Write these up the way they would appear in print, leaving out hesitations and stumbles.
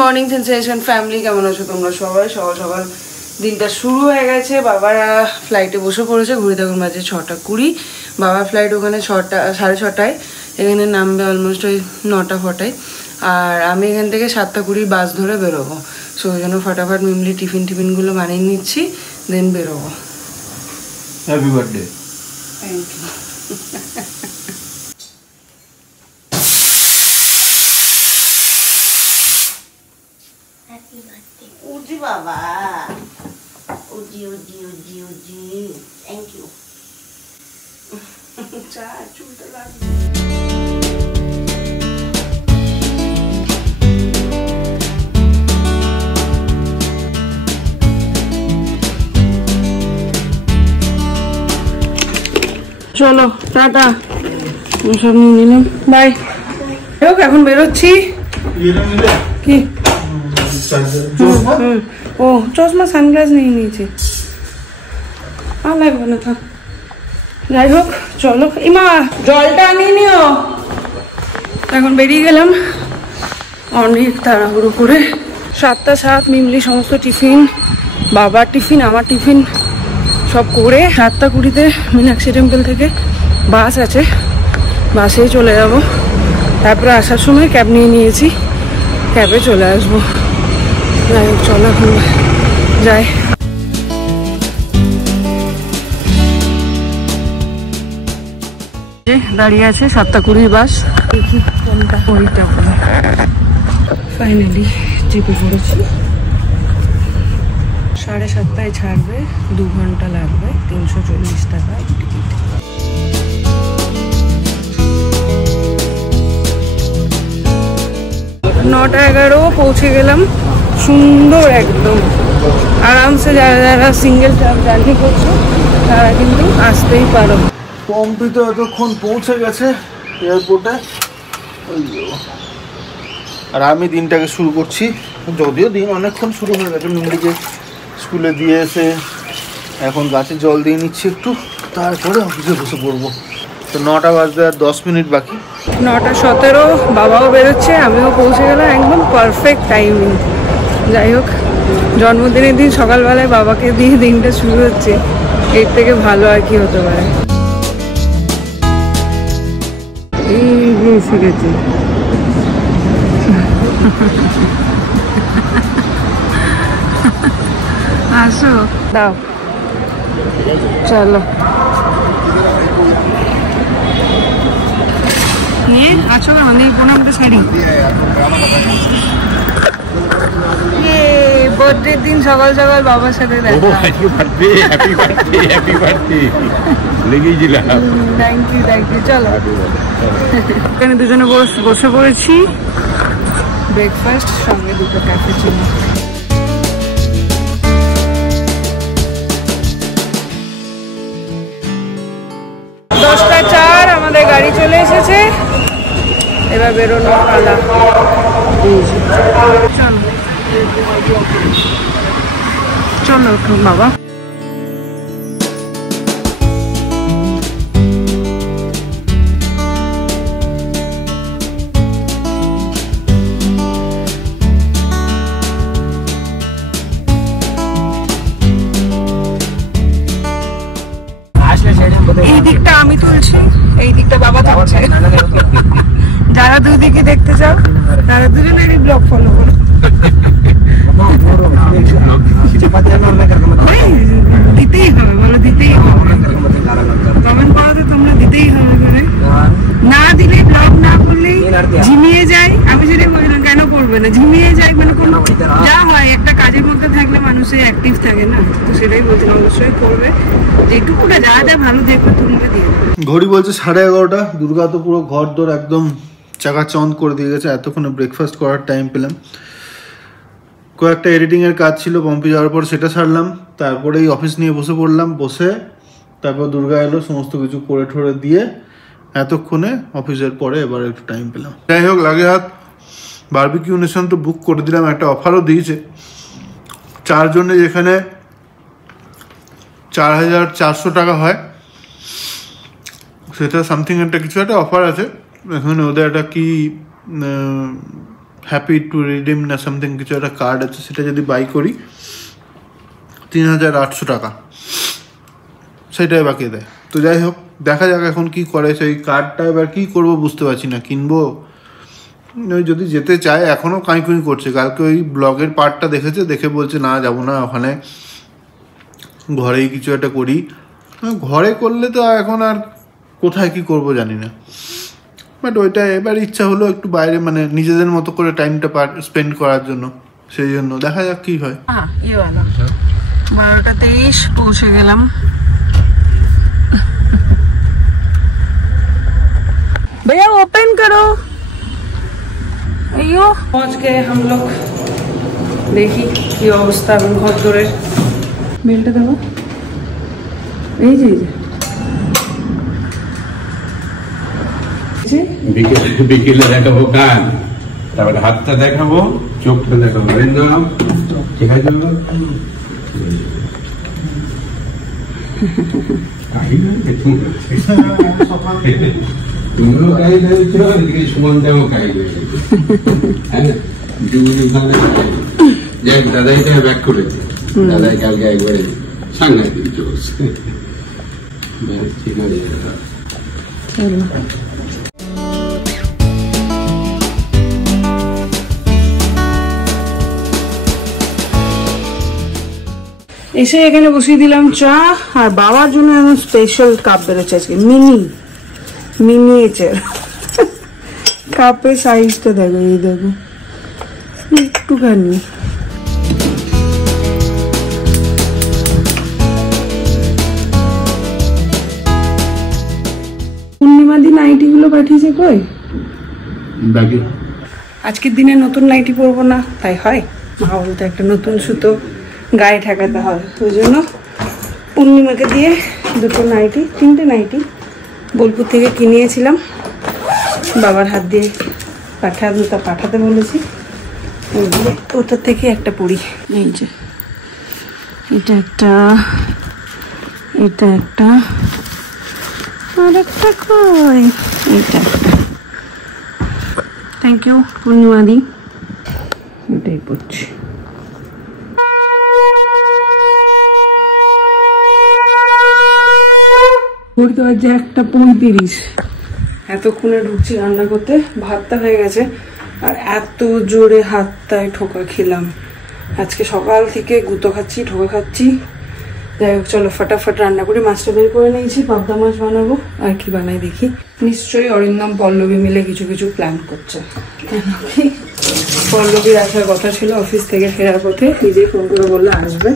Morning sensation family, কেমন আছো তোমরা সবাই? সকাল সকাল দিনটা শুরু হয়ে গেছে। বাবারা ফ্লাইটে বসে পড়েছে, ঘুরে তখন বাজে 6:20। বাবার ফ্লাইট ওখানে 6:30, এখানে নামবে অলমোস্ট ওই 9টা ফটায়। আর আমি এখান থেকে 7:20 বাস ধরে বেরোবো। সো ওই জন্য ফটাফট মিমলি টিফিনগুলো বানিয়ে নিচ্ছি, দেন বেরোবো। Happy birthday. Thank you. Uji baba, uji. Thank you. চুলটা লাগবে। চলো টাটা, সব নিয়ে নিলাম, বাই। এখন বেরোচ্ছি। কি? ও চশমা সানগ্লাস নিয়ে নিয়েছি, আর লাগবে না থাক। যাই হোক চলো, ইমা জলটা আনিয়ে নিও। এখন বেরিয়ে গেলাম অনেক তাড়াহুড়ো করে। 7:07 মিমলি সমস্ত টিফিন, বাবার টিফিন, আমার টিফিন সব করে 7:20 মীনাক্ষী টেম্পল থেকে বাস আছে, বাসেই চলে যাব। তারপরে আসার সময় ক্যাব নিয়ে নিয়েছি, ক্যাবে চলে আসবো। যাই হোক চলো এখন যাই। দাঁড়িয়ে আছে 7:20 বাস, দেখি কোনটা, ওইটা ফাইনালি চেপে পড়েছি। 7:30 ছাড়বে, 2 ঘন্টা লাগবে, 340 টাকা টিকিট। 9:11 পৌঁছে গেলাম, সুন্দর একদম আরামসে। যারা সিঙ্গেল জার্নি করছো তারা কিন্তু আসতেই পারো। পম্পি তো এতক্ষণ পৌঁছে গেছে এয়ারপোর্টে, আর আমি দিনটাকে শুরু করছি। যদিও দিন অনেকক্ষণ শুরু হয়ে গেছে, মিমলিকে স্কুলে দিয়ে এসে এখন গাছে জল দিয়ে নিচ্ছি একটু, তারপরে অফিসে বসে পড়বো। তো 9টা বাজতে আর 10 মিনিট বাকি। 9:17 বাবাও বেরোচ্ছে, আমিও পৌঁছে গেলাম, একদম পারফেক্ট টাইমিং। যাই হোক, জন্মদিনের দিন সকালবেলায় বাবাকে দিয়ে দিনটা শুরু হচ্ছে, এর থেকে ভালো আর কি হতে পারে। এসে গেছে, আসো দাও, চলো নিয়ে আছো না, অনেক প্রণামটা শাড়ি। বার্থডের দিন সকাল সকাল বাবার সাথে দেখা। Thank you. চলো এখানে দুজনে বসে পড়েছি, ব্রেকফাস্ট সঙ্গে 2টো ক্যাপুচিনো। 10:04 আমাদের গাড়ি চলে এসেছে, এবার বেরোনোর পালা। চলো উঠুন বাবা। এই দিকটা আমি তুলছি, এই দিকটা বাবা তুলছে। যারা দুই দিকে দেখতে চাও তারা দুজনেরই ব্লগ ফলো করো। দিতেই হবে, বলো দিতেই হবে, কমেন্ট পাওয়া তো তোমরা দিতেই হবে করে। না দিলে ব্লগ না করলেই ঝিমিয়ে যায়। আমি সেটা বললাম, কেন করবে না, ঝিমিয়ে যায় মানে কোনো যা হয়, একটা কাজের মধ্যে থাকলে মানুষের অ্যাক্টিভ থাকে না, তো সেটাই বলছিলাম, অবশ্যই করবে, যেটুকুটা যা ভালো দেখবে তুলবে দিয়ে। ঘড়ি বলছে 11:30। দুর্গা তো পুরো ঘর দোর একদম চাকাচন্দ করে দিয়ে গেছে। এতক্ষণে ব্রেকফাস্ট করার টাইম পেলাম। কয়েকটা এডিটিংয়ের কাজ ছিল পম্পি যাওয়ার পর, সেটা ছাড়লাম। তারপরেই অফিস নিয়ে বসে পড়লাম, বসে তারপর দুর্গা এলো, সমস্ত কিছু করে ঠোরে দিয়ে এতক্ষণে অফিসের পরে এবার একটু টাইম পেলাম। যাই হোক, লাগে হাত বারবিকিউ নেশন তো বুক করে দিলাম, একটা অফারও দিয়েছে 4 জনে, যেখানে 4,400 টাকা হয়, সেটা সামথিং একটা কিছু একটা অফার আছে এখানে। ওদের একটা কি হ্যাপি টু রিডিম না সামথিং কিছু একটা কার্ড আছে, সেটা যদি বাই করি 3800 টাকা সেটাই বাকি দেয়। তো যাই হোক, দেখা যাক এখন কি করে। সেই কার্ডটা এবার কি করব বুঝতে পারছি না, কিনবো ওই যদি যেতে চায়, এখনও কাঁই করছে। কালকে ওই ব্লগের পার্টটা দেখেছে, দেখে বলছে না যাবো না, ওখানে ঘরেই কিছু একটা করি। ঘরে করলে তো এখন আর কোথায় কি করব জানি না, বাট ওইটা এবার ইচ্ছা হলো একটু বাইরে মানে নিজেদের মতো করে টাইমটা স্পেন্ড করার জন্য, সেই জন্য দেখা যাক কি হয়। 12:23 পৌঁছে গেলাম। भैया ओपन करो। अयो पहुंच गए हम लोग। देखी কি অবস্থা এখন ঘর ধরে। বেলটা দেবো, এই যে বিকেলে দেখাবো কান, তারপরে হাতটা দেখাবো, চোখটা দেখাবো, ঠিক আছে? তুমিও কাই দিয়েছ, এদিকে সুমনটাও কাই দিয়েছে। হ্যাঁ, যাই দাদাইটা ব্যাক করেছে, দাদাই কালকে একবারে সাংঘাতিক জোস। ঠিক আছে, এসে এখানে বসিয়ে দিলাম চা, আর বাবার জন্য এখন স্পেশাল কাপ বেরোচ্ছে আজকে, মিনিয়েচার কাপের সাইজটা দেখো, এই দেখো একটুখানি। পূর্ণিমাদি নাইটি গুলো পাঠিয়েছে কই? আজকের দিনে নতুন নাইটি পরবো না তাই হয়, মা বলতে একটা নতুন সুতো গায়ে ঠেকাতে হয়, ওই জন্য পূর্ণিমাকে দিয়ে দুটো নাইটি, 3টে নাইটি বোলপুর থেকে কিনিয়েছিলাম, বাবার হাত দিয়ে পাঠাতে বলেছি, ওটার থেকে একটা পরি। এই যে এটা একটা, এটা একটা, আর একটা কই, এটা একটা। থ্যাংক ইউ পূর্ণিমাদি, এটাই পড়ছি। ঘুরতে পারছে 1:35, এতক্ষণে ঢুকছি রান্না করতে, ভাতটা হয়ে গেছে, আর এত জোরে হাতটায় ঠোকা খেলাম আজকে। সকাল থেকে গুঁতো খাচ্ছি, ঠোকা খাচ্ছি। যাই হোক চলো ফটাফট রান্না করে মাছটা বের করে নিয়েছি, পাবদা মাছ বানাবো। আর কি বানাই দেখি, নিশ্চয়ই অরিন্দম পল্লবী মিলে কিছু কিছু প্ল্যান করছে। কেন কি পল্লবীর আসার কথা ছিল অফিস থেকে ফেরার পথে, নিজেই ফোন করে বললে আসবে।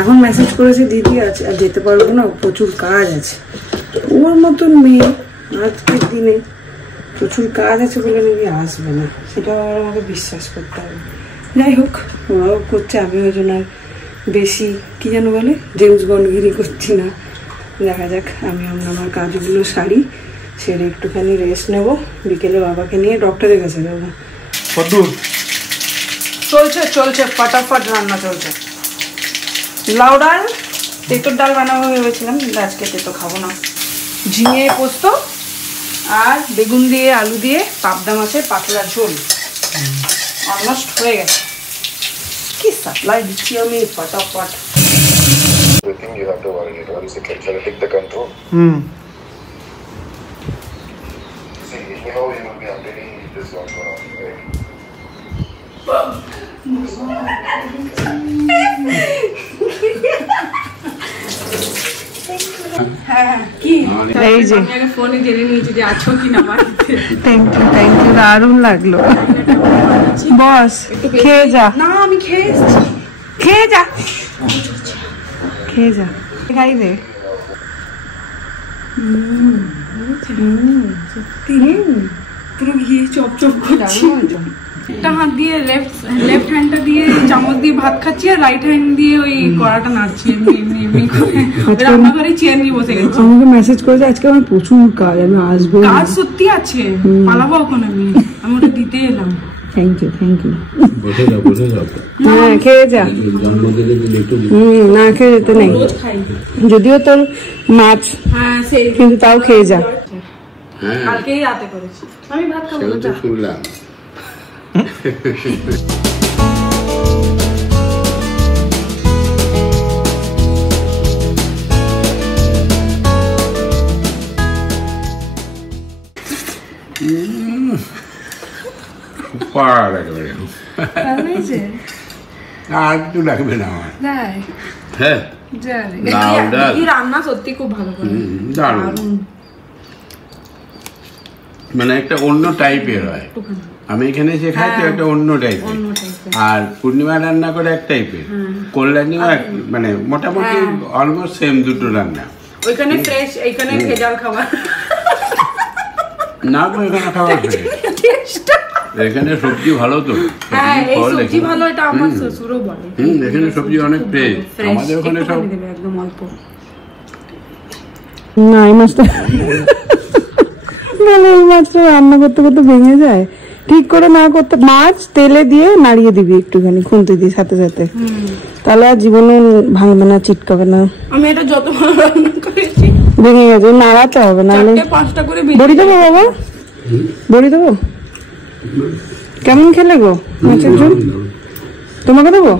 এখন মেসেজ করেছে দিদি আছে আর যেতে পারবো না, প্রচুর কাজ আছে। ওর মতন মেয়ে আজকের দিনে প্রচুর কাজ আছে বলে নাকি আসবে না, সেটা আমাকে বিশ্বাস করতে হবে। যাই হোক, ওরাও করছে, আমি ওই জন্য বেশি কি যেন বলে জেমস বন্ডগিরি করছি না। দেখা যাক, আমি আমার কাজগুলো সারি, সেরে একটুখানি রেস্ট নেব, বিকেলে বাবাকে নিয়ে ডক্টরের কাছে যাবো। চলছে ফটাফট রান্না চলছে। লাউ ডাল, তেঁতোর ডাল বানাবো ভেবেছিলাম, কিন্তু আজকে তেঁতো খাবো না। ঝিঙে পোস্ত আর বেগুন দিয়ে আলু দিয়ে পাবদা মাছের পাতলা ঝোল অলমোস্ট হয়ে গেছে। কি সাপ্লাই দিচ্ছি আমি ফটাফট। You have to worry it. Once you take the control. See, you know you will be updating this one for us, right? Thank you, দারুণ লাগলো বস। খেয়ে যা না, আমি খেয়ে যা খাই দে। সত্যি পুরো ঘি চপ করছি। একটা হাত দিয়ে লেফট হ্যান্ডটা দিয়ে চামচ দিয়ে ভাত খাচ্ছি, আর রাইট হ্যান্ড দিয়ে ওই কড়াটা নাড়ছি এমনি করে। রান্নাঘরে চেয়ার নিয়ে বসে গেছি। আমাকে মেসেজ করেছে আজকে আমার প্রচুর কাজ, আমি আসবো। কাজ সত্যি আছে, পালাবো এখন আমি ওটা দিতে এলাম। থ্যাংক ইউ হ্যাঁ, খেয়ে যা। না খেয়ে যেতে নেই, যদিও তোর মাছ, কিন্তু তাও খেয়ে যা। কালকেই রাতে করেছি আমি, ভাত খাবো না। সুপার একেবারে। আর কিছু লাগবে না আমার। হ্যাঁ রান্না সত্যি খুব ভালো করে, দারুণ, মানে একটা অন্য টাইপের হয়। আমি এখানে এসে খাচ্ছি একটা অন্য টাইপের, আর পূর্ণিমা রান্না করে এক টাইপের, কল্যাণীও মানে মোটামুটি অলমোস্ট সেম দুটো রান্না। ওইখানে ফ্রেশ, এইখানে ভেজাল খাবার। না গো, এখানে খাবার এখানে সবজি ভালো তো, সবজি ভালো, এটা আমার শ্বশুরও বলে। এখানে সবজি অনেক ফ্রেশ, আমাদের ওখানে সব একদম অল্প। না এই মাছটা এই মাছটা রান্না করতে করতে ভেঙে যায়, ঠিক করে না করতে, মাছ তেলে দিয়ে নাড়িয়ে দিবি একটুখানি খুন্তি দিয়ে সাথে সাথে, তাহলে আর জীবনে ভাঙবে না, চিটকাবে না। আমি এটা যত ভালো রান্না করেছি ভেঙে গেছে, নাড়াতে হবে, নাহলে 4-5টা করে বড়ি দেবো। বাবা বড়ি দেবো? কেমন খেলে গো মাছের ঝোল? তোমাকে দেবো?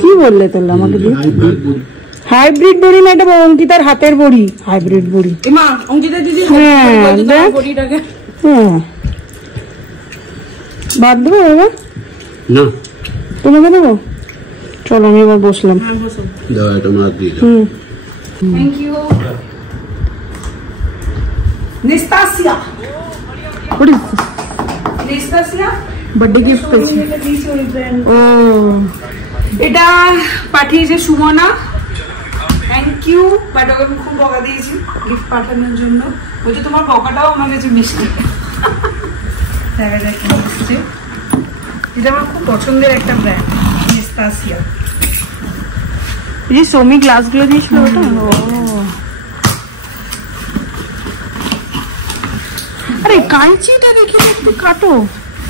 কি বললে তাহলে আমাকে? হাইব্রিড বড়ি না, এটা অঙ্কিতার হাতের বড়ি, হাইব্রিড বড়ি। হ্যাঁ বাদ দেবো বাবা? না তোমাকে দেবো? চলো আমি এবার বসলাম। বার্থডে গিফট পেয়েছি। ও এটা পাঠিয়েছে সুমনা, থ্যাংক ইউ। বাট ওকে আমি খুব বকা দিয়েছি গিফট পাঠানোর জন্য, বলছে তোমার বকাটাও আমার কাছে মিষ্টি। দেখা যাক কি হচ্ছে। এটা আমার খুব পছন্দের একটা ব্র্যান্ড, নেস্তাসিয়া। এই যে সমি গ্লাসগুলো দিয়েছিল ওটা। আরে কাঁচিটা দেখি একটু কাটো।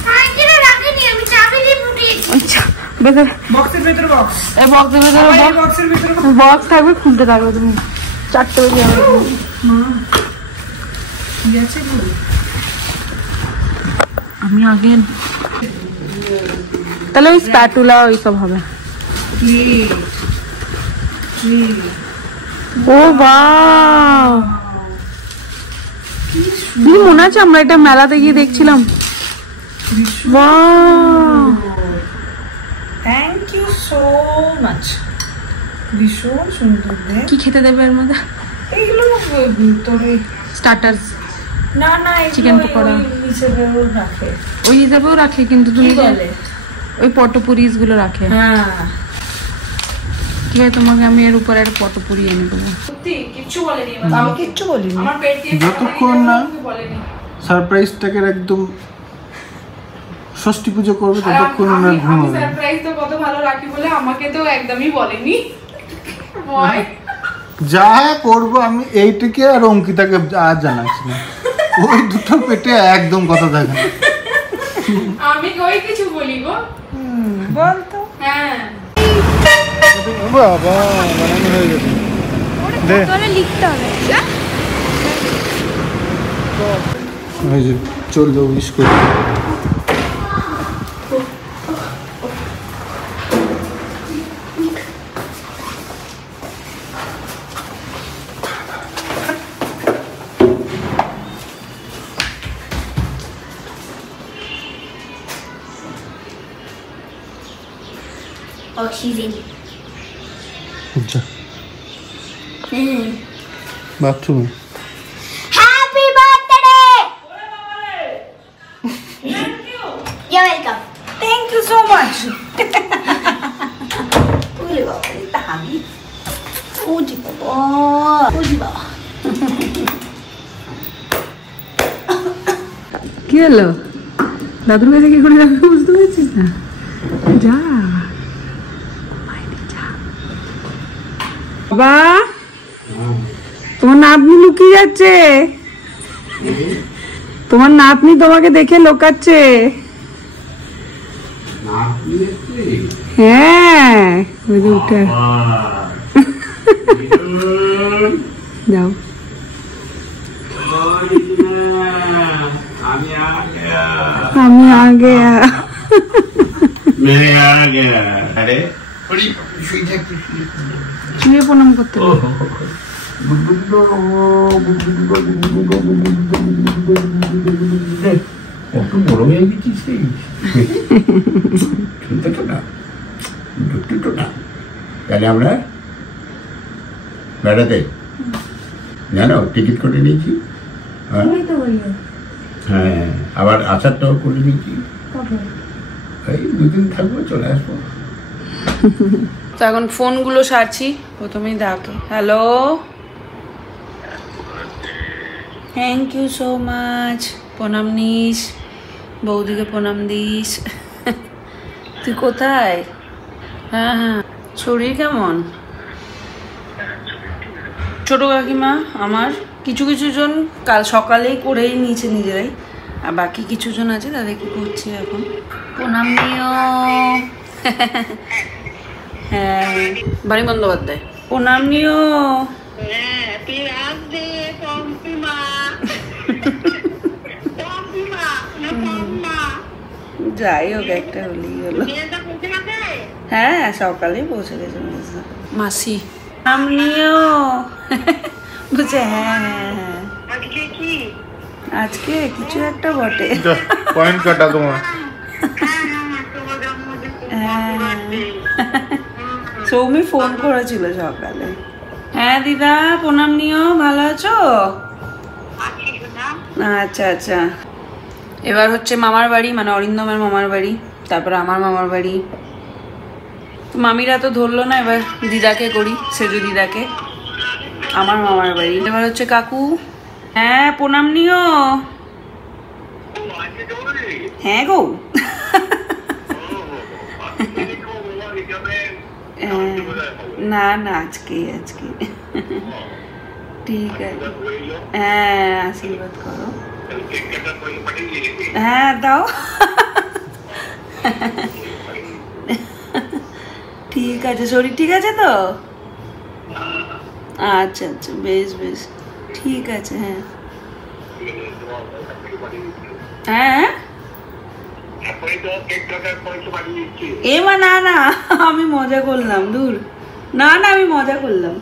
কাঁচিটা রাখিনি আমি, চাবি দিয়ে ফুটিয়েছি। আচ্ছা বক্সের ভিতরে বক্স, এই বক্সের ভিতরে বক্সের ভিতরে বক্স থাকবে, খুলতে থাকবে তুমি 4টে বাজে যাবে। মা কি আছে বলো? আমি আগে তাহলে ওই স্প্যাটুলা ওই সব হবে। ও বাহ, মনে আছে আমরা এটা মেলাতে গিয়ে দেখছিলাম। থ্যাংক ইউ সো মাচ, ভীষণ সুন্দর। কি খেতে দেবে এর মধ্যে? এইগুলো তোর স্টার্টার্স। না না চিকেন পকোড়া হিসেবেও রাখে, ওই হিসেবেও রাখে, কিন্তু তুমি বলে ওই পটোপুরিস গুলো রাখে। হ্যাঁ ঠিক আছে, তোমাকে আমি এর উপরে একটা পটোপুরি এনে দেবো। সত্যি কিচ্ছু বলেনি, আমি কিচ্ছু বলিনি। আমার পেট দিয়ে যতক্ষণ না সারপ্রাইজটাকে একদম ষষ্ঠী পুজো করবে ততক্ষণ না ঘুমাবে। সারপ্রাইজ তো কত ভালো রাখি বলে আমাকে তো একদমই বলেনি। যা করবো আমি এইটাকে আর অঙ্কিতাকে আর জানাচ্ছি না, ওই দুটো পেটে একদম কথা থাকে না। আমি ওই কিছু বলি গো, বলতো। হ্যাঁ বাবা বানানো হয়ে গেছে, দে তোরে লিখতে হবে। ওই যে চললো উইশ করে। Oxygen. আচ্ছা বাথরুমে। Happy birthday! You're welcome. Thank you so much. Uli baba, tabi. Uji baba. Uji baba. কি হলো? দাদুর কাছে কি করে যাবে বুঝতে পারছিস না? যা বাবা, তোমার নাতনি লুকিয়ে যাচ্ছে, তোমার নাতনি তোমাকে দেখে লোকাচ্ছে। হ্যাঁ ওই যে উঠে যাও। আমি आ गया। আরে শুয়ে প্রণাম করতে কত বড় হয়ে গেছিস শুনতে তো না ঢুকতে তো না। তাহলে আমরা বেড়াতে জানো টিকিট করে নিয়েছি। হ্যাঁ আবার আসারটাও করে নিয়েছি। এই 2 দিন থাকবো চলে আসবো। তো এখন ফোনগুলো সারছি। প্রথমেই দাকে hello, thank you so much. প্রণাম নিস, বৌদিকে প্রণাম দিস। তুই কোথায়? হ্যাঁ হ্যাঁ, শরীর কেমন? ছোট কাকিমা আমার কিছু কিছু জন কাল সকালেই করেই নিয়েছে নিজেরাই, আর বাকি কিছু জন আছে তাদেরকে করছে এখন। প্রণাম নিও। হ্যাঁ বাড়ি বন্দ্যোপাধ্যায়, প্রণাম নিও। যাই হোক একটা হলেই হলো। হ্যাঁ সকালেই পৌঁছে গেছে মাসি। নাম নিও। বুঝছে হ্যাঁ হ্যাঁ হ্যাঁ আজকে কিছু একটা বটে। পয়েন্ট কাটা তোমার। হ্যাঁ সৌমি ফোন করেছিল সকালে। হ্যাঁ দিদা প্রণাম নিও, ভালো আছো? আচ্ছা আচ্ছা। এবার হচ্ছে মামার বাড়ি, মানে অরিন্দমের মামার বাড়ি, তারপরে আমার মামার বাড়ি। মামিরা তো ধরলো না, এবার দিদাকে করি, সেজু দিদাকে। আমার মামার বাড়ি এবার হচ্ছে কাকু। হ্যাঁ প্রণাম নিও। হ্যাঁ গো। না না আজকে আজকে ঠিক আছে। হ্যাঁ আশীর্বাদ করো। হ্যাঁ দাও। ঠিক আছে, শরীর ঠিক আছে তো? আচ্ছা আচ্ছা বেশ বেশ ঠিক আছে। হ্যাঁ হ্যাঁ এ মা না না আমি মজা করলাম, দূর না না আমি মজা করলাম।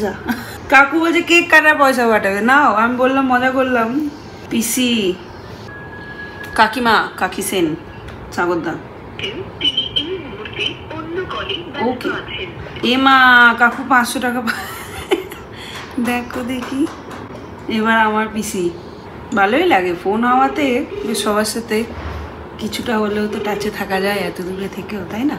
যা কাকু বলছে কেক কাটার পয়সা পাঠাবে, নাও। আমি বললাম মজা করলাম। পিসি কাকিমা, কাকি সেন সাগরদা। ওকে এ মা কাকু 500 টাকা দেখো দেখি। এবার আমার পিসি। ভালোই লাগে ফোন হওয়াতে, সবার সাথে কিছুটা হলেও তো টাচে থাকা যায় এত দূরে থেকেও, তাই না?